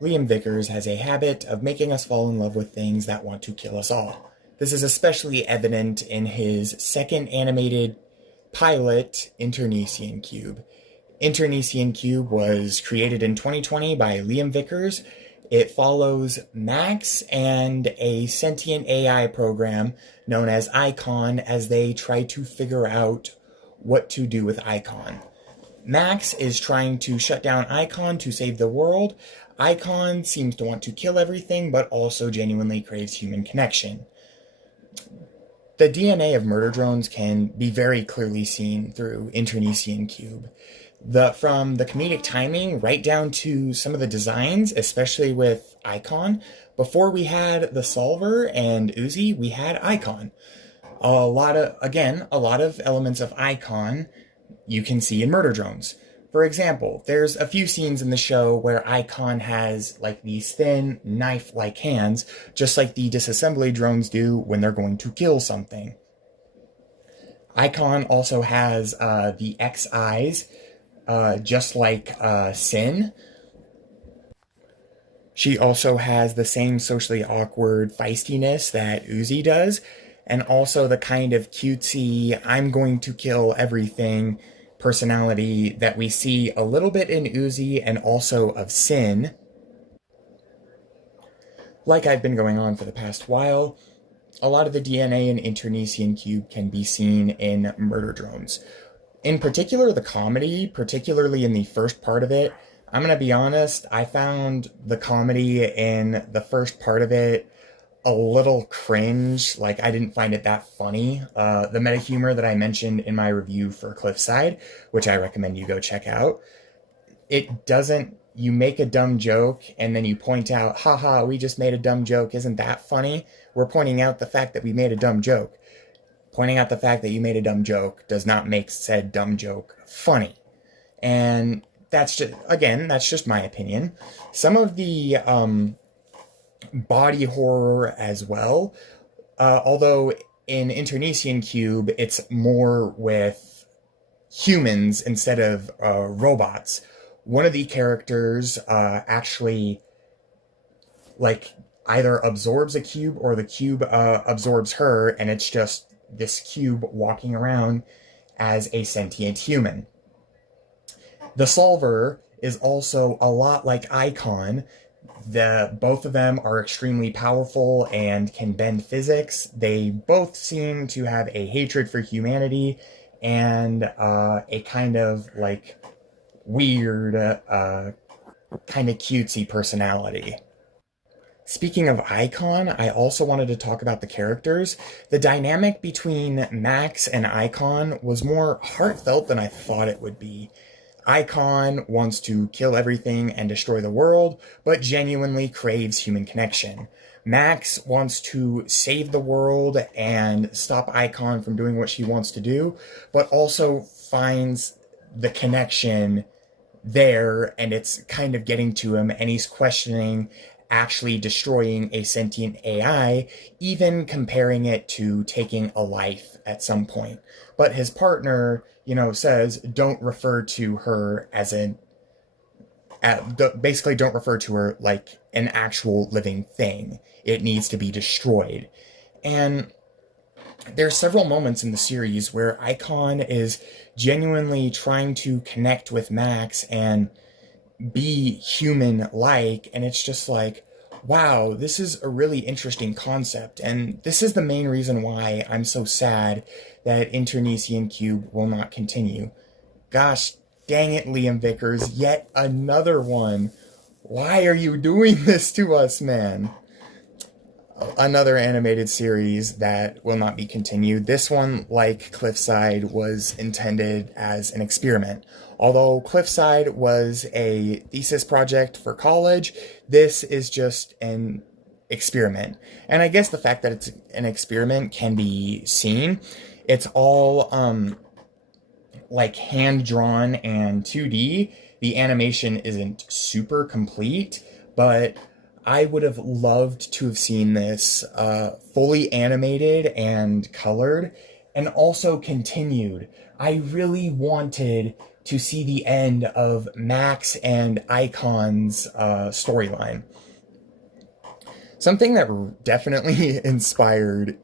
Liam Vickers has a habit of making us fall in love with things that want to kill us all. This is especially evident in his second animated pilot, Internecion Cube. Internecion Cube was created in 2020 by Liam Vickers. It follows Max and a sentient AI program known as Icon as they try to figure out what to do with Icon. Max is trying to shut down Icon to save the world. Icon seems to want to kill everything, but also genuinely craves human connection. The DNA of murder drones can be very clearly seen through Internecion Cube. From the comedic timing right down to some of the designs, especially with Icon. Before we had the Solver and Uzi, we had Icon. A lot of elements of Icon you can see in murder drones. For example, there's a few scenes in the show where Icon has like these thin knife-like hands, just like the disassembly drones do when they're going to kill something. Icon also has the X eyes, just like CYN. She also has the same socially awkward feistiness that Uzi does, and also the kind of cutesy, I'm going to kill everything personality that we see a little bit in Uzi and also of CYN. Like I've been going on for the past while, a lot of the DNA in Internecion Cube can be seen in murder drones. In particular, the comedy, particularly in the first part of it, I'm going to be honest, I found the comedy in the first part of it a little cringe. Like, I didn't find it that funny. The meta humor that I mentioned in my review for Cliffside, which I recommend you go check out, it doesn't, you make a dumb joke and then you point out, haha, we just made a dumb joke, isn't that funny? We're pointing out the fact that we made a dumb joke. Pointing out the fact that you made a dumb joke does not make said dumb joke funny. And that's just my opinion. Some of the body horror as well, although in Internecion Cube it's more with humans instead of robots. One of the characters actually like either absorbs a cube or the cube absorbs her, and it's just this cube walking around as a sentient human. The Solver is also a lot like Icon. Both of them are extremely powerful and can bend physics. They both seem to have a hatred for humanity and a kind of like weird, kind of cutesy personality. Speaking of Icon, I also wanted to talk about the characters. The dynamic between Max and Icon was more heartfelt than I thought it would be. Icon wants to kill everything and destroy the world, but genuinely craves human connection. Max wants to save the world and stop Icon from doing what she wants to do, but also finds the connection there, and it's kind of getting to him, and he's questioning actually destroying a sentient AI, even comparing it to taking a life at some point. But his partner, says don't refer to her as basically don't refer to her like an actual living thing. It needs to be destroyed. And there's several moments in the series where Icon is genuinely trying to connect with Max and be human-like, and it's just like, wow, this is a really interesting concept, and this is the main reason why I'm so sad that Internecion Cube will not continue. Gosh dang it, Liam Vickers, yet another one. Why are you doing this to us, man? Another animated series that will not be continued. This one, like Cliffside, was intended as an experiment. Although Cliffside was a thesis project for college, this is just an experiment. And I guess the fact that it's an experiment can be seen. It's all like hand-drawn and 2D. The animation isn't super complete, but I would have loved to have seen this fully animated and colored, and also continued. I really wanted to see the end of Max and Icon's storyline. Something that definitely inspired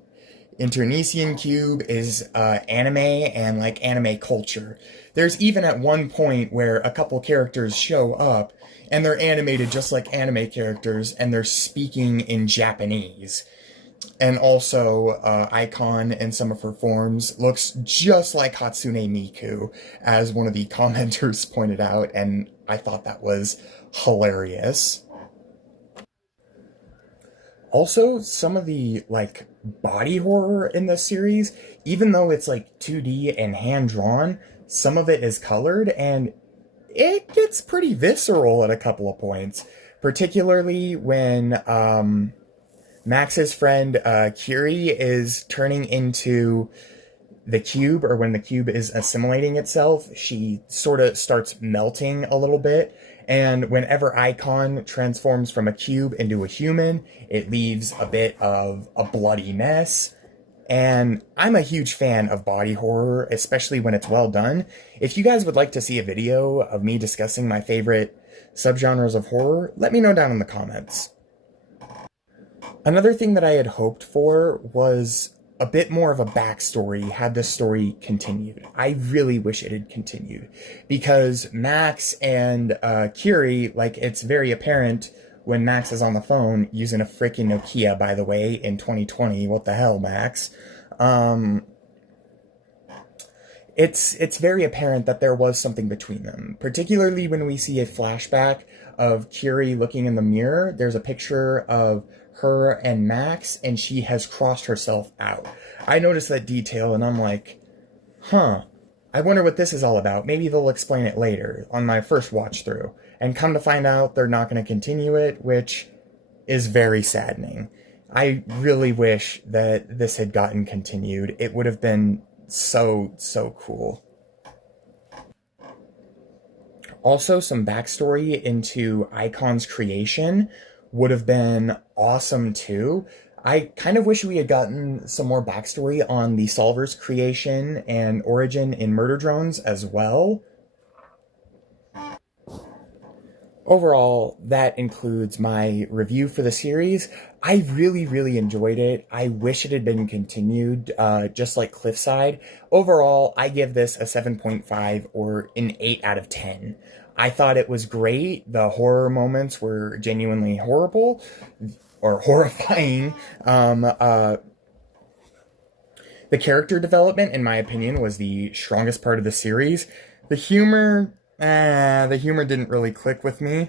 Internecion Cube is anime and like anime culture. There's even at one point where a couple characters show up and they're animated just like anime characters and they're speaking in Japanese. And also, Icon in some of her forms looks just like Hatsune Miku, as one of the commenters pointed out, and I thought that was hilarious. Also, some of the, like, body horror in this series, even though it's, like, 2D and hand-drawn, some of it is colored, and it gets pretty visceral at a couple of points. Particularly when, Max's friend, Kiri, is turning into the cube, or when the cube is assimilating itself, she sort of starts melting a little bit. And whenever Icon transforms from a cube into a human, it leaves a bit of a bloody mess. And I'm a huge fan of body horror, especially when it's well done. If you guys would like to see a video of me discussing my favorite subgenres of horror, let me know down in the comments. Another thing that I had hoped for was a bit more of a backstory had this story continued. I really wish it had continued. Because Max and Kiri, like, it's very apparent when Max is on the phone, using a freaking Nokia, by the way, in 2020. What the hell, Max? It's very apparent that there was something between them. Particularly when we see a flashback of Kiri looking in the mirror. There's a picture of her and Max, and she has crossed herself out. I noticed that detail, and I'm like, huh, I wonder what this is all about. Maybe they'll explain it later on my first watch through. And come to find out, they're not going to continue it, which is very saddening. I really wish that this had gotten continued. It would have been so cool. Also, some backstory into Icon's creation would have been awesome too. I kind of wish we had gotten some more backstory on the Solver's creation and origin in Murder Drones as well. Overall, that includes my review for the series. I really enjoyed it. I wish it had been continued, just like Cliffside. Overall, I give this a 7.5 or an 8 out of 10. I thought it was great. The horror moments were genuinely horrible, or horrifying. The character development, in my opinion, was the strongest part of the series. The humor didn't really click with me.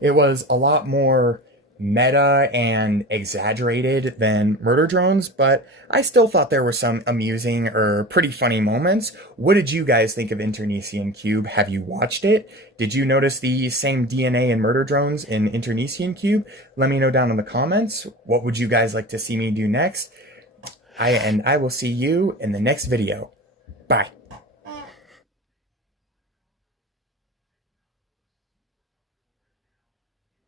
It was a lot more meta and exaggerated than Murder Drones, but I still thought there were some amusing or pretty funny moments. What did you guys think of Internecion Cube? Have you watched it? Did you notice the same DNA in Murder Drones in Internecion Cube? Let me know down in the comments. What would you guys like to see me do next? I will see you in the next video. Bye.